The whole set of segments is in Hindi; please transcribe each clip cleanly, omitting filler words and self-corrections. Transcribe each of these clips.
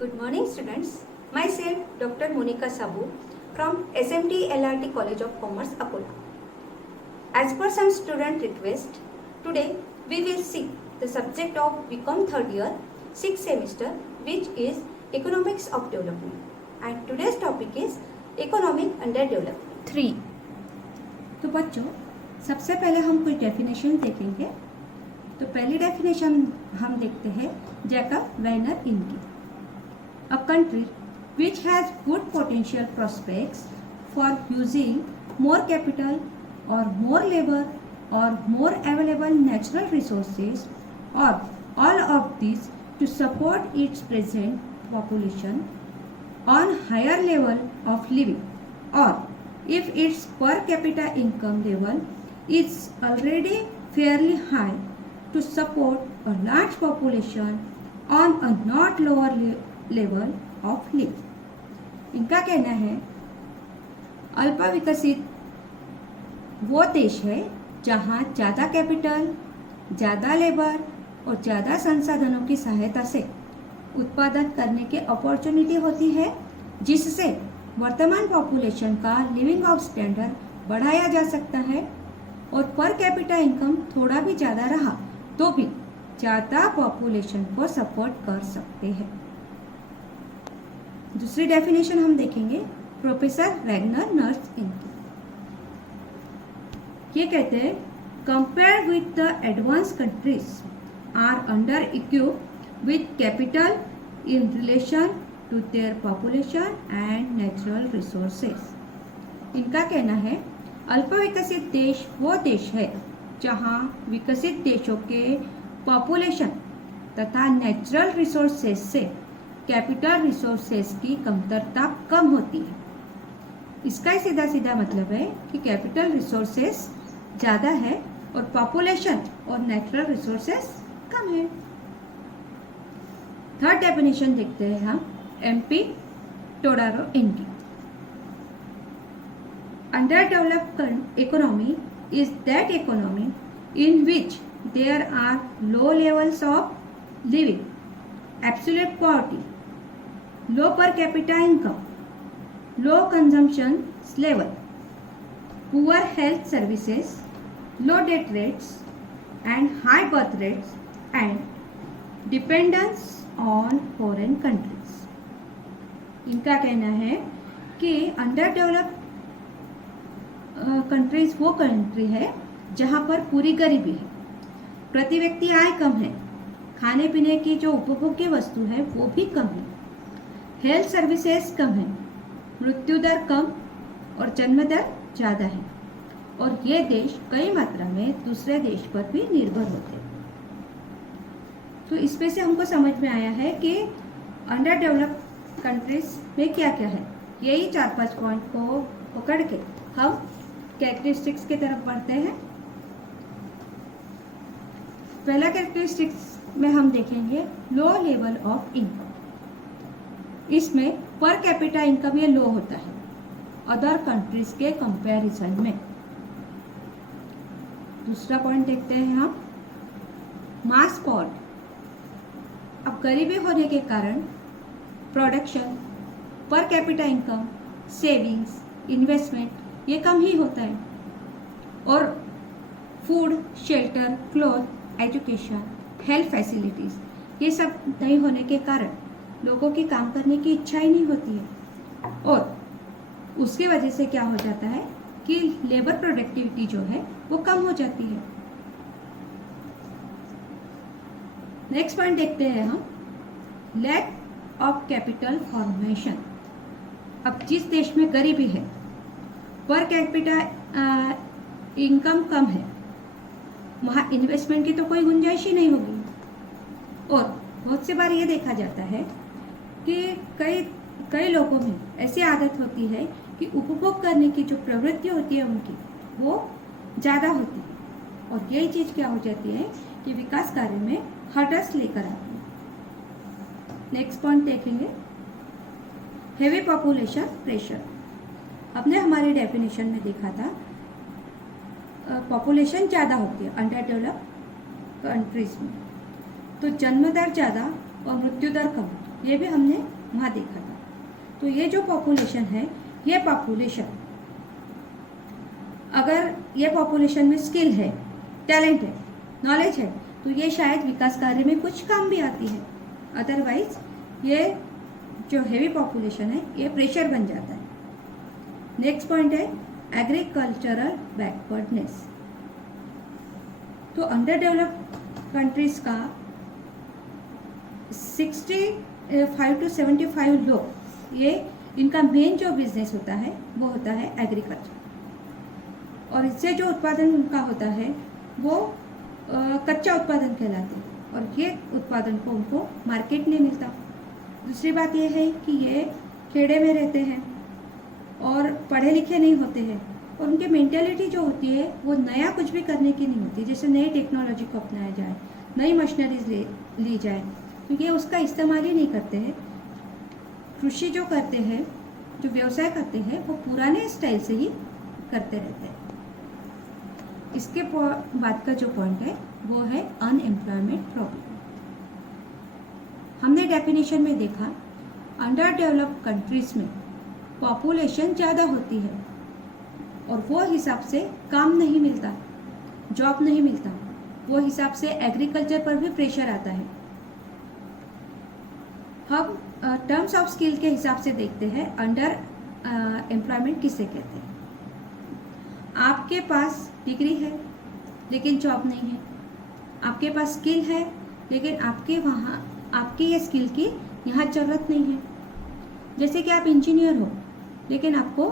Good morning students. Myself Dr. Monica Sabu from SMT LRT College of Commerce, Akola. As per some student request, today we will see the subject of BCom third year, 6th semester, which is Economics of Development. And today's topic is Economic under Development. 3। तो बच्चों सबसे पहले हम कुछ डेफिनेशन देखेंगे। तो पहली डेफिनेशन हम देखते हैं जैकब वेनर इनकी। A country which has good potential prospects for using more capital or more labor or more available natural resources or all of these to support its present population on higher level of living, or if its per capita income level is already fairly high to support a large population on a not lower level of live. इनका कहना है अल्प विकसित वो देश है जहाँ ज़्यादा कैपिटल, ज़्यादा लेबर और ज़्यादा संसाधनों की सहायता से उत्पादन करने की अपॉर्चुनिटी होती है, जिससे वर्तमान पॉपुलेशन का लिविंग ऑफ स्टैंडर्ड बढ़ाया जा सकता है और पर कैपिटा इनकम थोड़ा भी ज़्यादा रहा तो भी ज़्यादा पॉपुलेशन को सपोर्ट कर सकते हैं। दूसरी डेफिनेशन हम देखेंगे प्रोफेसर वैगनर नर्स इनकी। ये कहते हैं compare with the advance countries are under equipped with capital in relation to their population and natural resources. इनका कहना है अल्प विकसित देश वो देश है जहाँ विकसित देशों के पॉपुलेशन तथा नेचुरल रिसोर्सेस से कैपिटल रिसोर्सेस की कमतरता कम होती है। इसका सीधा सीधा मतलब है कि कैपिटल रिसोर्सेस ज़्यादा है और पॉपुलेशन और नेचुरल रिसोर्सेस कम है। थर्ड डेफिनेशन देखते हैं हम एमपी टोडारो इनकी। Under developed economy is that economy in which there are low levels of living, absolute poverty, low per capita income, low consumption level, poor health services, low debt rates and high birth rates and dependence on foreign countries। इनका कहना है कि अंडर डेवलप्ड कंट्रीज वो कंट्री है जहाँ पर पूरी गरीबी है, प्रति व्यक्ति आय कम है, खाने पीने की जो उपभोग्य वस्तु है वो भी कम है, हेल्थ सर्विसेज कम है, मृत्यु दर कम और जन्म दर ज़्यादा है और ये देश कई मात्रा में दूसरे देश पर भी निर्भर होते हैं। तो इसमें से हमको समझ में आया है कि अंडर डेवलप्ड कंट्रीज में क्या क्या है। यही 4-5 पॉइंट को पकड़ के हम कैरेक्टरिस्टिक्स की तरफ बढ़ते हैं। पहला कैरेक्टरिस्टिक्स में हम देखेंगे लो लेवल ऑफ इनकम। इसमें पर कैपिटा इनकम ये लो होता है अदर कंट्रीज के कंपैरिजन में। दूसरा पॉइंट देखते हैं हम मास पॉवर्टी। अब गरीबी होने के कारण production, per capita income, savings, investment ये कम ही होता है और food, shelter, cloth, education, health facilities ये सब नहीं होने के कारण लोगों की काम करने की इच्छा ही नहीं होती है और उसकी वजह से क्या हो जाता है कि लेबर प्रोडक्टिविटी जो है वो कम हो जाती है। नेक्स्ट पॉइंट देखते हैं हम लैक ऑफ कैपिटल फॉर्मेशन। अब जिस देश में गरीबी है, पर कैपिटा इनकम कम है, वहाँ इन्वेस्टमेंट की तो कोई गुंजाइश ही नहीं होगी और बहुत सी बार ये देखा जाता है कि कई लोगों में ऐसी आदत होती है कि उपभोग करने की जो प्रवृत्ति होती है उनकी वो ज़्यादा होती है और यही चीज़ क्या हो जाती है कि विकास कार्य में हर्डल्स लेकर आती है। नेक्स्ट पॉइंट देखेंगे हेवी पॉपुलेशन प्रेशर। हमने हमारी डेफिनेशन में देखा था पॉपुलेशन ज़्यादा होती है अंडर डेवलप्ड कंट्रीज में, तो जन्म दर ज़्यादा और मृत्यु दर कम होती है। ये भी हमने वहाँ देखा था। तो ये जो पॉपुलेशन है, ये पॉपुलेशन, अगर ये पॉपुलेशन में स्किल है, टैलेंट है, नॉलेज है, तो ये शायद विकास कार्य में कुछ काम भी आती है। अदरवाइज ये जो हेवी पॉपुलेशन है ये प्रेशर बन जाता है। नेक्स्ट पॉइंट है एग्रीकल्चरल बैकवर्डनेस। तो अंडर डेवलप्ड कंट्रीज का 65 to 75 लोग, ये इनका मेन जो बिजनेस होता है वो होता है एग्रीकल्चर, और इससे जो उत्पादन उनका होता है वो कच्चा उत्पादन कहलाते हैं, और ये उत्पादन को उनको मार्केट नहीं मिलता। दूसरी बात ये है कि ये खेड़े में रहते हैं और पढ़े लिखे नहीं होते हैं, और उनकी मेंटेलिटी जो होती है वो नया कुछ भी करने की नहीं होती। जैसे नई टेक्नोलॉजी को अपनाया जाए, नई मशीनरीज ली जाए, तो ये उसका इस्तेमाल ही नहीं करते हैं। कृषि जो करते हैं, जो व्यवसाय करते हैं, वो पुराने स्टाइल से ही करते रहते हैं। इसके बाद का जो पॉइंट है वो है अनएम्प्लॉयमेंट प्रॉब्लम। हमने डेफिनेशन में देखा अंडर डेवलप्ड कंट्रीज में पॉपुलेशन ज़्यादा होती है और वो हिसाब से काम नहीं मिलता, जॉब नहीं मिलता, वो हिसाब से एग्रीकल्चर पर भी प्रेशर आता है। हम टर्म्स ऑफ स्किल के हिसाब से देखते हैं अंडर एम्प्लॉयमेंट किसे कहते हैं। आपके पास डिग्री है लेकिन जॉब नहीं है, आपके पास स्किल है लेकिन आपकी ये स्किल की यहाँ ज़रूरत नहीं है। जैसे कि आप इंजीनियर हो लेकिन आपको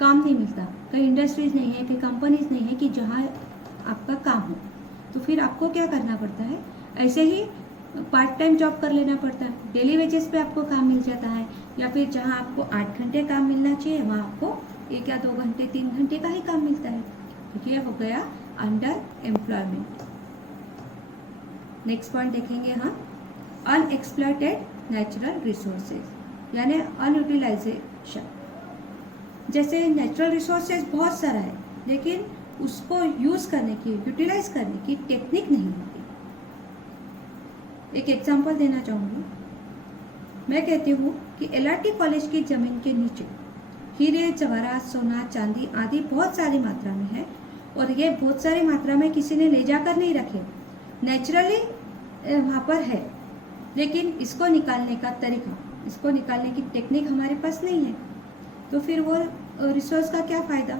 काम नहीं मिलता, कई इंडस्ट्रीज नहीं है, कई कंपनीज नहीं है कि जहाँ आपका काम हो, तो फिर आपको क्या करना पड़ता है, ऐसे ही पार्ट टाइम जॉब कर लेना पड़ता है। डेली वेजेस पे आपको काम मिल जाता है, या फिर जहाँ आपको 8 घंटे काम मिलना चाहिए वहाँ आपको 1 या 2 घंटे 3 घंटे का ही काम मिलता है। तो ये हो गया अंडर एम्प्लॉयमेंट। नेक्स्ट पॉइंट देखेंगे हम अनएक्सप्लॉयटेड नेचुरल रिसोर्सेज यानी अनयूटिलाइजेशन। जैसे नेचुरल रिसोर्सेज बहुत सारा है लेकिन उसको यूज़ करने की, यूटिलाइज करने की टेक्निक नहीं होती। एक एग्जांपल देना चाहूँगी। मैं कहती हूँ कि LRT कॉलेज की ज़मीन के नीचे हीरे, जवाहरात, सोना, चांदी आदि बहुत सारी मात्रा में है, और ये बहुत सारी मात्रा में किसी ने ले जाकर नहीं रखे, नेचुरली वहाँ पर है, लेकिन इसको निकालने का तरीका, इसको निकालने की टेक्निक हमारे पास नहीं है, तो फिर वो रिसोर्स का क्या फ़ायदा।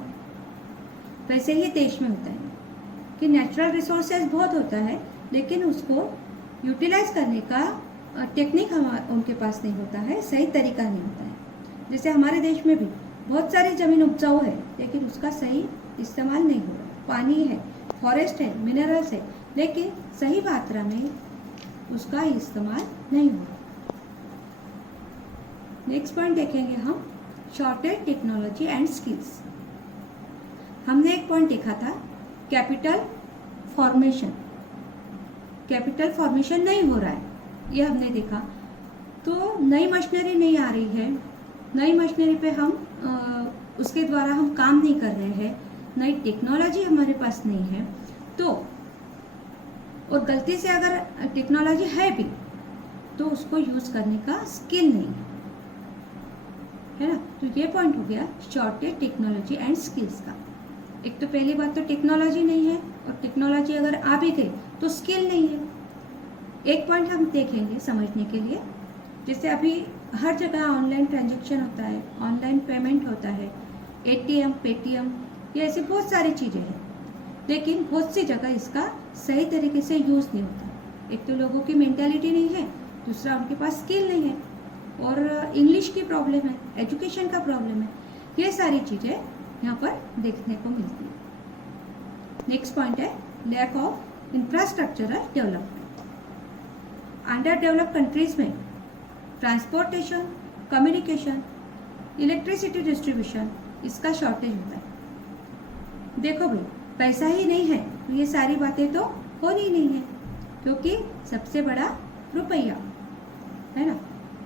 वैसे ही देश में होता है कि नेचुरल रिसोर्सेज बहुत होता है लेकिन उसको यूटिलाइज करने का टेक्निक उनके पास नहीं होता है, सही तरीका नहीं होता है। जैसे हमारे देश में भी बहुत सारी ज़मीन उपजाऊ है लेकिन उसका सही इस्तेमाल नहीं हो रहा। पानी है, फॉरेस्ट है, मिनरल्स है, लेकिन सही मात्रा में उसका इस्तेमाल नहीं हो रहा। नेक्स्ट पॉइंट देखेंगे हम शॉर्टेज टेक्नोलॉजी एंड स्किल्स। हमने एक पॉइंट देखा था कैपिटल फॉर्मेशन। कैपिटल फॉर्मेशन नहीं हो रहा है, ये हमने देखा। तो नई मशीनरी नहीं आ रही है, नई मशीनरी पे हम उसके द्वारा हम काम नहीं कर रहे हैं, नई टेक्नोलॉजी हमारे पास नहीं है। तो और गलती से अगर टेक्नोलॉजी है भी तो उसको यूज़ करने का स्किल नहीं है ना। तो ये पॉइंट हो गया शॉर्टेज टेक्नोलॉजी एंड स्किल्स का। एक तो पहली बात तो टेक्नोलॉजी नहीं है, और टेक्नोलॉजी अगर आ भी गई तो स्किल नहीं है। एक पॉइंट हम देखेंगे समझने के लिए, जैसे अभी हर जगह ऑनलाइन ट्रांजैक्शन होता है, ऑनलाइन पेमेंट होता है, ATM, पेटीएम, ये ऐसी बहुत सारी चीज़ें हैं, लेकिन बहुत सी जगह इसका सही तरीके से यूज़ नहीं होता। एक तो लोगों की मेंटालिटी नहीं है, दूसरा उनके पास स्किल नहीं है, और इंग्लिश की प्रॉब्लम है, एजुकेशन का प्रॉब्लम है। ये सारी चीज़ें यहाँ पर देखने को मिलती है। नेक्स्ट पॉइंट है lack of infrastructural development. Under developed countries में ट्रांसपोर्टेशन, कम्युनिकेशन, इलेक्ट्रिसिटी डिस्ट्रीब्यूशन, इसका शॉर्टेज होता है। देखो भाई, पैसा ही नहीं है तो ये सारी बातें तो होनी नहीं है, क्योंकि सबसे बड़ा रुपया है ना।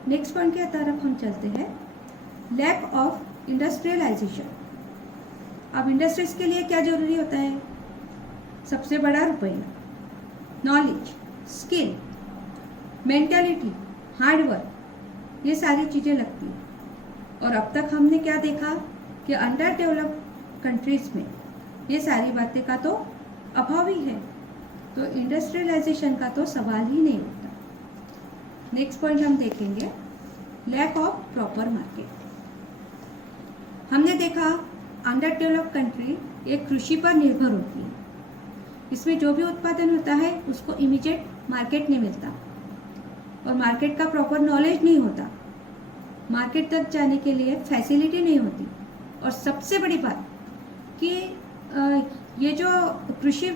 नेक्स्ट पॉइंट की तरफ हम चलते हैं लैक ऑफ इंडस्ट्रियलाइजेशन। अब इंडस्ट्रीज के लिए क्या जरूरी होता है, सबसे बड़ा रुपया, नॉलेज, स्किल, मेंटालिटी, हार्डवर्क, ये सारी चीज़ें लगती हैं। और अब तक हमने क्या देखा कि अंडर डेवलप्ड कंट्रीज में ये सारी बातें का तो अभाव ही है, तो इंडस्ट्रियलाइजेशन का तो सवाल ही नहीं होता। नेक्स्ट पॉइंट हम देखेंगे, लैक ऑफ प्रॉपर मार्केट। हमने देखा अंडर डेवलप्ड कंट्री एक कृषि पर निर्भर होती है। इसमें जो भी उत्पादन होता है उसको इमीडिएट मार्केट नहीं मिलता और मार्केट का प्रॉपर नॉलेज नहीं होता, मार्केट तक जाने के लिए फैसिलिटी नहीं होती। और सबसे बड़ी बात कि ये जो कृषि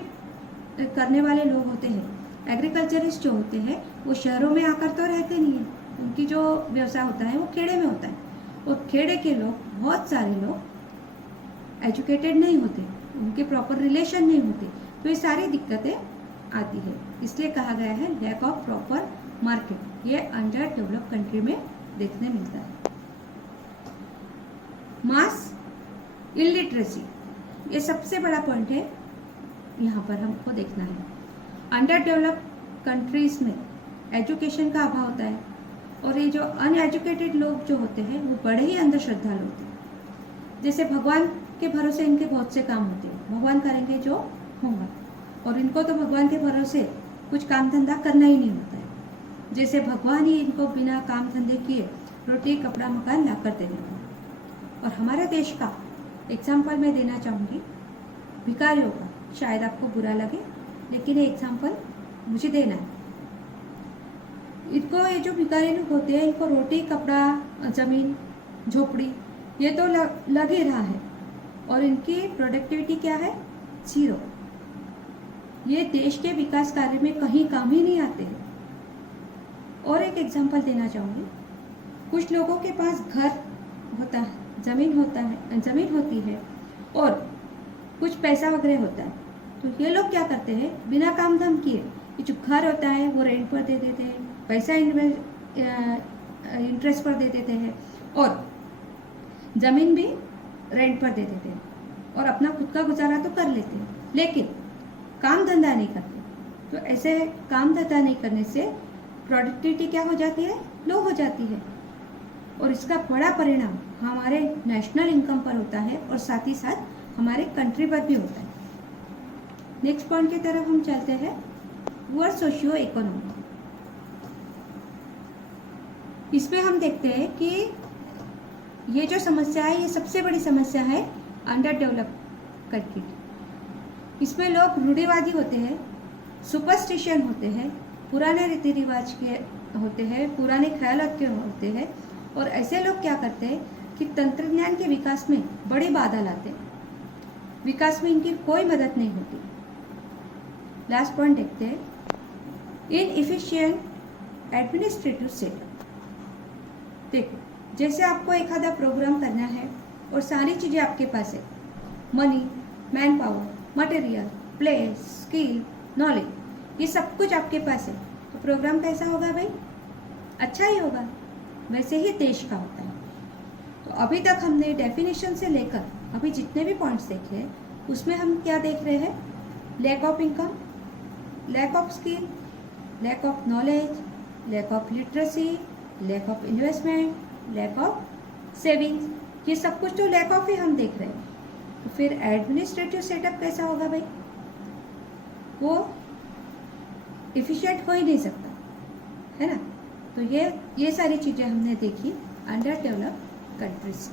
करने वाले लोग होते हैं, एग्रीकल्चरिस्ट जो होते हैं, वो शहरों में आकर तो रहते नहीं हैं, उनकी जो व्यवसाय होता है वो खेड़े में होता है। और खेड़े के लोग, बहुत सारे लोग एजुकेटेड नहीं होते, उनके प्रॉपर रिलेशन नहीं होते, तो ये सारी दिक्कतें आती है। इसलिए कहा गया है लैक ऑफ प्रॉपर मार्केट, ये अंडर डेवलप्ड कंट्री में देखने मिलता है। मास इलिटरेसी, ये सबसे बड़ा पॉइंट है, यहाँ पर हमको देखना है। अंडर डेवलप्ड कंट्रीज में एजुकेशन का अभाव होता है और ये जो अनएजुकेटेड लोग जो होते हैं वो बड़े ही अंधश्रद्धालु होते हैं। जैसे भगवान के भरोसे इनके बहुत से काम होते हैं, भगवान करेंगे जो होगा, और इनको तो भगवान के भरोसे कुछ काम धंधा करना ही नहीं होता है। जैसे भगवान ही इनको बिना काम धंधे किए रोटी कपड़ा मकान ला कर देने वाला। और हमारे देश का एग्जाम्पल मैं देना चाहूँगी भिखारियों का, शायद आपको बुरा लगे लेकिन ये एग्जाम्पल मुझे देना है। इनको, ये जो भिखारी लोग होते हैं, इनको रोटी कपड़ा ज़मीन झोपड़ी ये तो लग ही रहा है और इनकी प्रोडक्टिविटी क्या है, 0। ये देश के विकास कार्य में कहीं काम ही नहीं आते हैं। और एक एग्जाम्पल देना चाहूँगी, कुछ लोगों के पास घर होता है, ज़मीन होती है और कुछ पैसा वगैरह होता है, तो ये लोग क्या करते हैं, बिना काम धाम किए ये जो घर होता है वो रेंट पर दे देते हैं, पैसा इंटरेस्ट पर दे देते हैं और ज़मीन भी रेंट पर दे देते हैं और अपना खुद का गुजारा तो कर लेते हैं, लेकिन काम धंधा नहीं करते। तो ऐसे काम धंधा नहीं करने से प्रोडक्टिविटी क्या हो जाती है, लो हो जाती है और इसका बड़ा परिणाम हमारे नेशनल इनकम पर होता है और साथ ही साथ हमारे कंट्री पर भी होता है। नेक्स्ट पॉइंट की तरफ हम चलते हैं, पुअर सोशियो इकोनॉमी। इसमें हम देखते हैं कि ये जो समस्या है, ये सबसे बड़ी समस्या है अंडर डेवलप्ड कंट्री की। इसमें लोग रूढ़िवादी होते हैं, सुपरस्टिशन होते हैं, पुराने रीति रिवाज के होते हैं, पुराने ख्यालात के होते हैं और ऐसे लोग क्या करते हैं कि तंत्रज्ञान के विकास में बड़ी बाधा लाते हैं, विकास में इनकी कोई मदद नहीं होती। लास्ट पॉइंट देखते हैं, इनएफिशिएंट एडमिनिस्ट्रेटिव सेटअप। देखो, जैसे आपको एक आधा प्रोग्राम करना है और सारी चीज़ें आपके पास है, money, man power, material, place, skill, knowledge, ये सब कुछ आपके पास है, तो प्रोग्राम कैसा होगा भाई, अच्छा ही होगा। वैसे ही देश का होता है। तो अभी तक हमने डेफिनेशन से लेकर अभी जितने भी पॉइंट्स देखे हैं उसमें हम क्या देख रहे हैं, lack of income, lack of skill, lack of knowledge, lack of literacy, lack of investment, lack of savings, ये सब कुछ तो लैक ऑफ ही हम देख रहे हैं। तो फिर एडमिनिस्ट्रेटिव सेटअप कैसा होगा भाई, वो इफिशिएंट हो ही नहीं सकता, है ना। तो ये सारी चीज़ें हमने देखी अंडर डेवलप्ड कंट्रीज।